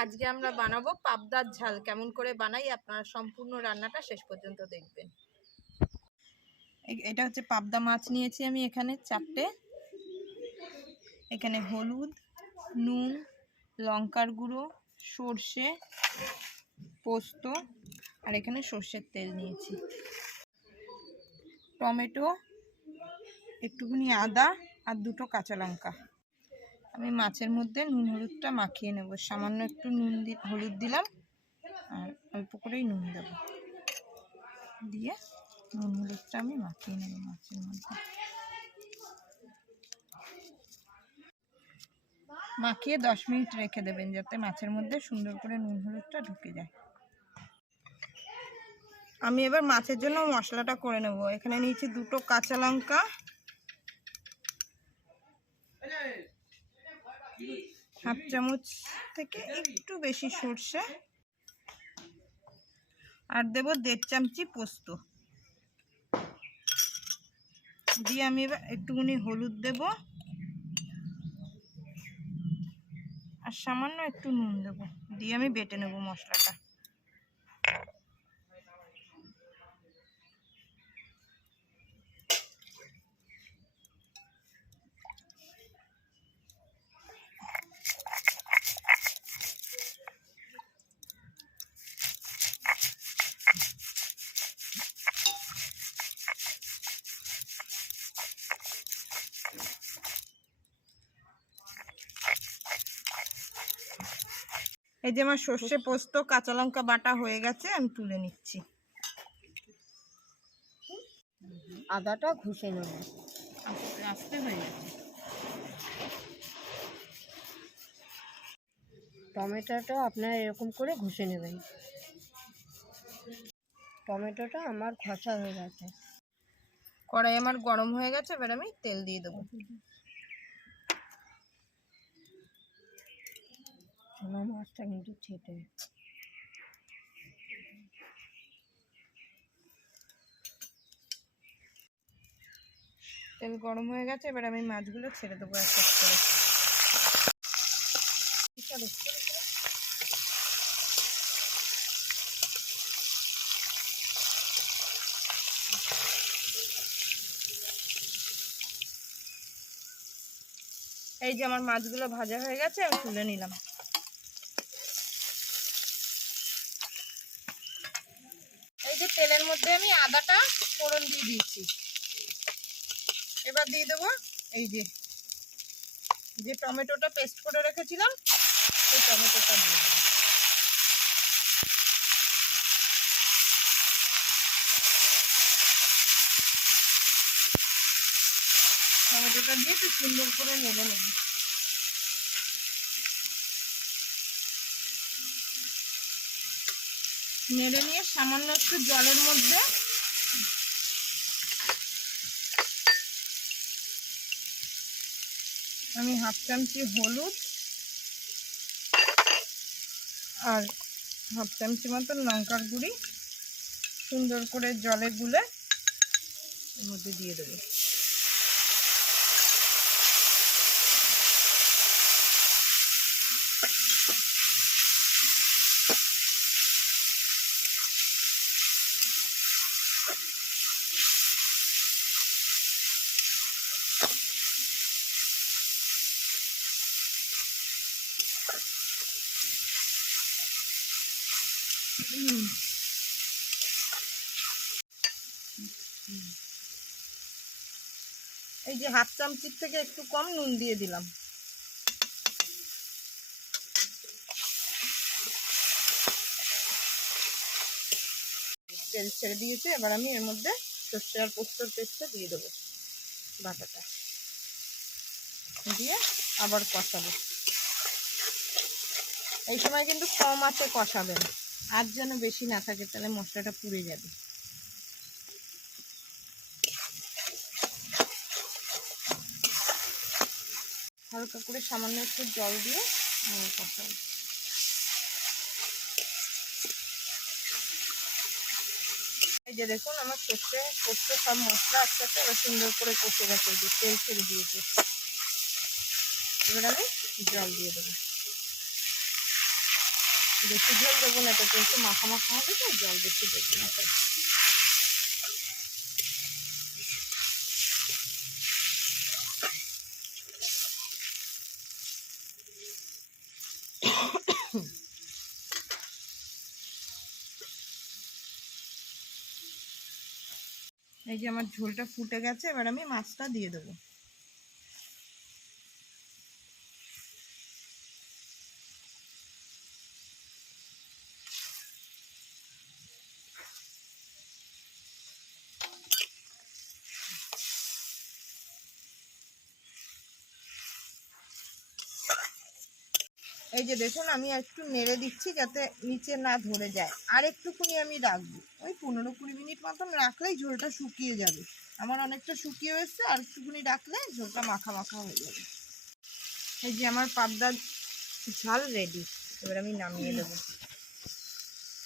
আজকে আমরা বানাবো পাবদার ঝাল। কেমন করে বানাই আপনারা সম্পূর্ণ রান্নাটা শেষ পর্যন্ত দেখবেন। এটা হচ্ছে পাবদা মাছ নিয়েছি আমি এখানে 4টে। এখানে হলুদ, নুন, লঙ্কার গুঁড়ো, সর্ষে, পোস্ত আর এখানে সর্ষের তেল নিয়েছি, টমেটো, একটুখানি আদা আর 2টো কাঁচা লঙ্কা। আমি মাছের মধ্যে নুন হলুদটা মাখিয়ে নেব। সামান্য একটু হলুদ দিলাম আর অল্প করেই নুন দেব, দিয়ে নুন হলুদটা আমি মাখিয়ে নেব মাছের মধ্যে। মাখিয়ে 10 মিনিট রেখে দেবেন যাতে মাছের মধ্যে সুন্দর করে নুন হলুদটা ঢুকে যায়। আমি এবার মাছের জন্য মশলাটা করে নেব। এখানে নিয়েছি 2টো কাঁচা লঙ্কা, হাফ চামচ থেকে একটু বেশি সর্ষে আর দেব 1.5 চামচি পোস্ত। দিয়ে আমি এবার একটুখানি হলুদ দেব আর সামান্য একটু নুন দেব, দিয়ে আমি বেটে নেব মশলাটা। এই যে আমার সর্ষে পোস্ত কাঁচা লঙ্কা বাটা হয়ে গেছে, আমি তুলে নিচ্ছি। আদাটা ঘষে নেব, আস্তে আস্তে হয়ে গেছে। টমেটোটা আপনারা এরকম করে ঘষে নেবেন। টমেটোটা আমার ঘষা হয়ে গেছে। কড়াই আমার গরম হয়ে গেছে, এবার আমি তেল দিয়ে দেবো। চুনো মাছটা কিন্তু ছেটে তেল গরম হয়ে গেছে, এবার আমি মাছগুলো ছেড়ে দেবো এক এক করে। এই যে আমার মাছগুলো ভাজা হয়ে গেছে, আমি তুলে নিলাম। এই যে তেলের মধ্যে আমি আদাটা ফোড়ন দিয়ে দিয়েছি। এবার দিয়ে দেবো এই যে টমেটোটা পেস্ট করে রেখেছিলাম, সেই টমেটোটা দিয়ে দেবো। টমেটোটা দিয়ে একটু সুন্দর করে নেড়ে নেব। নেড়ে নিয়ে সামান্য একটু জলের মধ্যে আমি হাফ চামচি হলুদ আর হাফ চামচি মতন লঙ্কার গুঁড়ি সুন্দর করে জলে গুলে এর মধ্যে দিয়ে দেবো। এই যে হাফ চামচির থেকে একটু কম নুন দিয়ে দিলাম। তেল ছেড়ে দিয়েছে, এবার আমি এর মধ্যে সর্ষে আর পোস্তর পেস্টটা দিয়ে দেবো, বাটাটা দিয়ে আবার কষাবো। এই সময় কিন্তু কম আঁচে কষাবেন, আর যেন বেশি না থাকে, তাহলে মশলাটা পুড়ে যাবে। হালকা করে সামান্য একটু জল দিয়ে কষাবো। এই যে দেখুন আমার সর্ষে পোস্ত সব মশলা একসাথে এবার সুন্দর করে কষে গেছে, যে তেল ছেড়ে দিয়েছে। এবার আমি জল দিয়ে দেবো। বেশি ঝোল দেবো না, এটা তো একটু মাখা মাখা হবে, তো জল বেশি দেবো না তাই। এই যে আমার ঝোলটা ফুটে গেছে, এবার আমি মাছটা দিয়ে দেবো। এই যে দেখুন আমি একটু নেড়ে দিচ্ছি যাতে নিচে না ধরে যায়, আর একটুখানি আমি রাখবো, ওই 15-20 মিনিট মতন রাখলেই ঝোলটা শুকিয়ে যাবে। আমার অনেকটা শুকিয়ে এসছে, আর একটুখানি রাখলে ঝোলটা মাখা মাখা হয়ে যাবে। এই যে আমার পাবদার ঝাল রেডি, এবার আমি নামিয়ে দেবো।